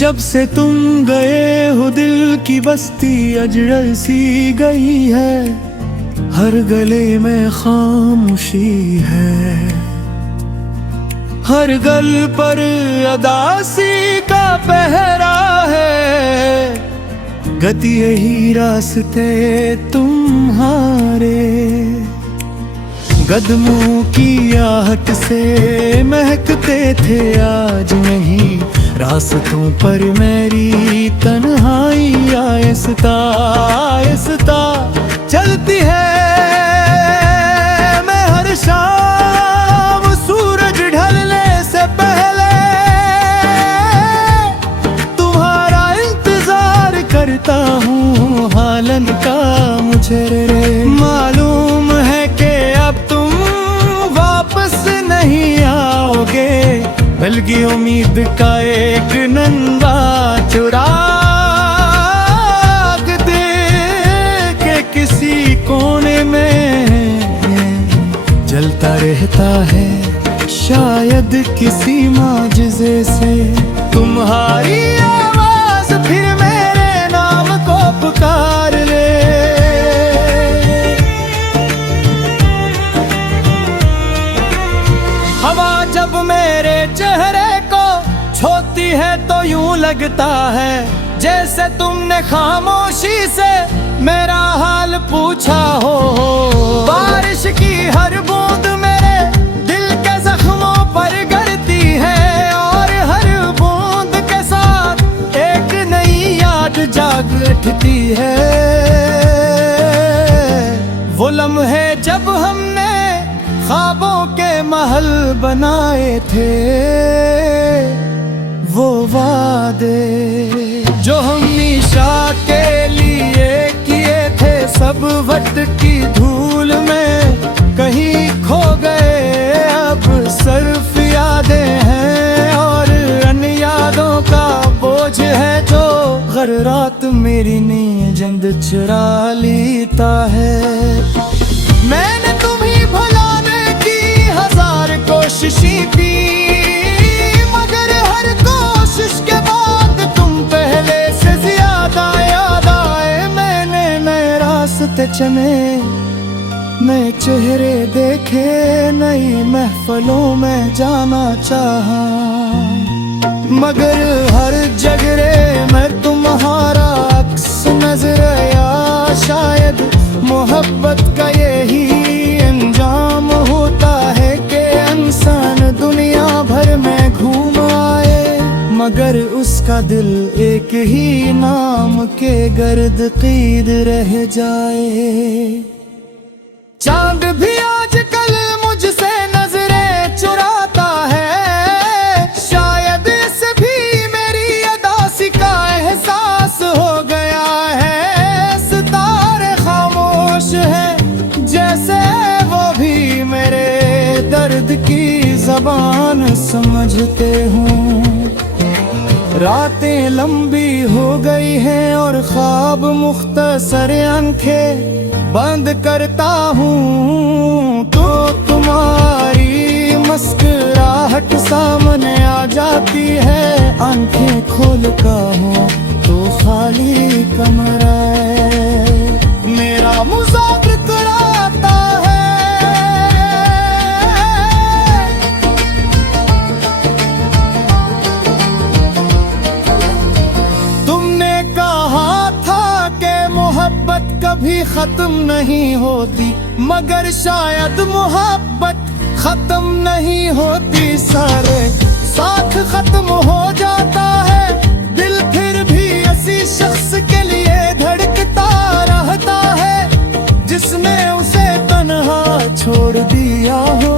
जब से तुम गए हो दिल की बस्ती अजगर सी गई है, हर गले में खामोशी है, हर गल पर अदासी का पहरा है। गति यही रास्ते तुम्हारे, कदमों की आहट से महकते थे आज नहीं रास्तों पर मेरी तन्हाई आहिस्ता आहिस्ता चलती है। मैं हर शाम सूरज ढलने से पहले तुम्हारा इंतजार करता हूँ। हालन का मुझे मालूम है कि अब तुम वापस नहीं आओगे, बल्कि उम्मीद का एक नंगा चिराग दे के किसी कोने में जलता रहता है, शायद किसी माजिज़े से तुम्हारी आवाज फिर मेरे नाम को पुकार ले। हवा जब मेरे चेहरे को छूती है तो यूं लगता है जैसे तुमने खामोशी से मेरा हाल पूछा हो। बारिश की हर बूंद मेरे दिल के जख्मों पर गिरती है, और हर बूंद के साथ एक नई याद जाग उठती है। वो लम्हे जब हमने ख्वाबों के महल बनाए थे, वो वादे जो हम निशा के लिए किए थे, सब वक्त की धूल में कहीं खो गए। अब सिर्फ यादें हैं और अन यादों का बोझ है जो हर रात मेरी नींद चुरा लेता है। मैंने तुम्हें भुलाने की हजार कोशिशें की, मगर हर कोशिश के बाद तुम पहले से ज्यादा याद आए। मैंने नए रास्ते चुने, नए चेहरे देखे, नई महफलों में जाना चाहा, मगर हर जगह में तुम्हारा अक्स नजर आया। शायद मोहब्बत का यही अंजाम होता है कि इंसान दुनिया भर में घूम आए, मगर उसका दिल एक ही नाम के गर्द कीद रह जाए। चांद भी आजकल मुझसे नजरें चुराता है, शायद इसे भी मेरी अदासी का एहसास हो गया है। सितारे खामोश हैं जैसे वो भी मेरे दर्द की ज़बान समझते हों। रातें लंबी हो गई हैं और ख्वाब मुख्तसर, आंखें बंद करता हूँ तो तुम्हारी मुस्कुराहट सामने आ जाती है। आंखें खोलता हूँ तो खाली कमरा है, मेरा मजाक कराता है। तुमने कहा था कि मोहब्बत कभी खत्म नहीं होती, मगर शायद मोहब्बत खत्म नहीं होती। सारे साथ खत्म हो जाता है, दिल फिर भी इसी शख्स के लिए धड़कता रहता है जिसने उसे तन्हा छोड़ दिया हो।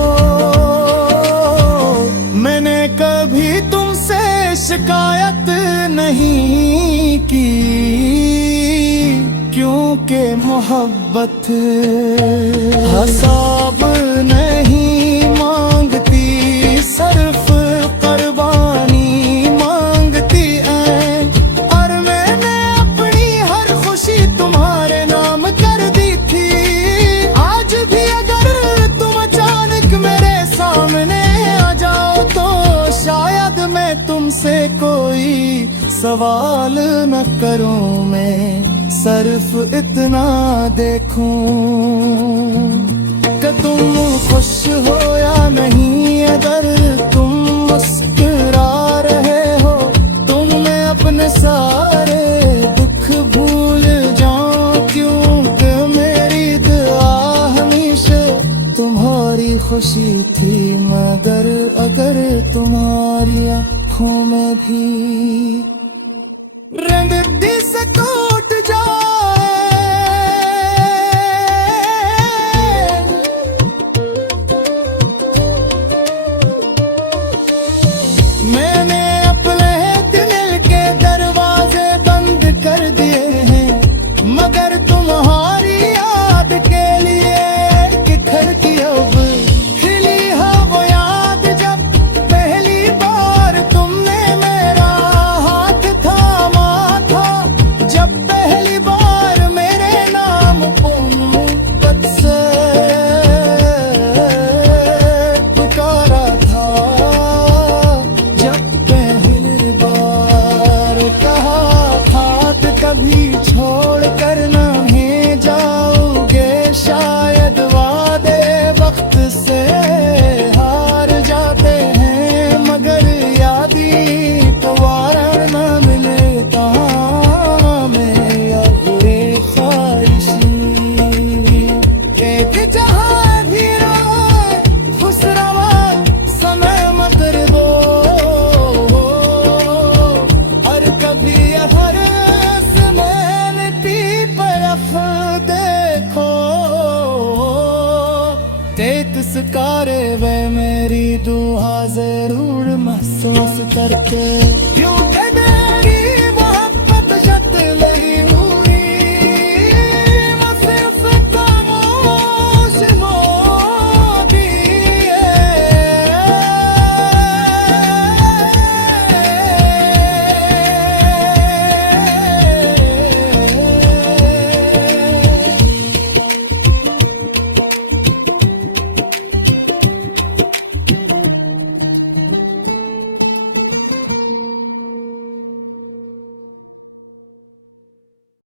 मैंने कभी तुमसे शिकायत नहीं की, क्योंकि मोहब्बत हिसाब नहीं मांगती, सिर्फ कुर्बानी मांगती है। और मैंने अपनी हर खुशी तुम्हारे नाम कर दी थी। आज भी अगर तुम अचानक मेरे सामने आ जाओ तो शायद मैं तुमसे कोई सवाल न करूं मैं, सिर्फ इतना देखूं कि तुम खुश हो या नहीं। अगर तुम मुस्कुरा रहे हो तो मैं अपने सारे दुख भूल जाऊं, क्योंकि मेरी दुआ हमेशा तुम्हारी खुशी थी। मगर अगर तुम्हारी आँखों में भी रंग दिल से टूट जाए, मैंने अपने दिल के दरवाजे बंद कर दिए हैं, मगर तुम्हारी याद के लिए एक खिड़की अब खिली है। वो याद जब पहली बार तुमने मेरा हाथ थामा था, जब पहली बार मेरे नाम मोहब्बत से पुकारा था, जब पहली बार कहा था कि कभी छोड़ कर नहीं जाओगे। शायद वादे वक्त से हार जाते हैं, मगर यादी दोबारा न मिले कहाँ में अब एक ख्वाहिशी। एक जहाँ भी रोए खुश रवा समय मगर वो, और कभी हर मेहनती तरफ देखो। तेत सकारे वे मेरी दुआ जरूर महसूस करके, क्यों